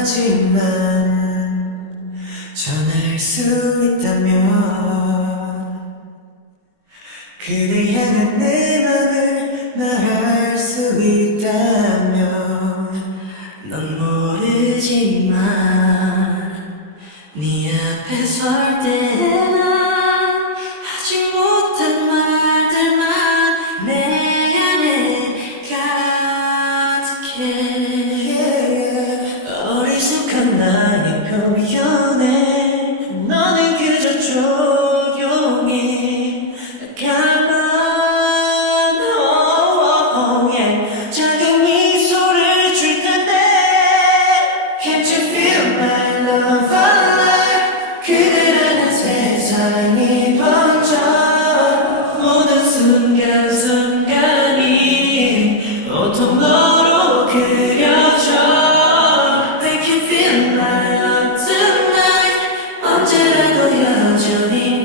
하지만 전할 수 있다면 그대 향한 내 맘을 말할 수 있다면 넌 모르지만 네 앞에 설 때에는 우연해. 너는 그저 조용히 가만. Oh, oh, yeah. 작은 미소를 줄 텐데. Can't you feel my love? alive 그대라는 세상이 번져. 모든 순간순간이 어떤 너로 그대 to the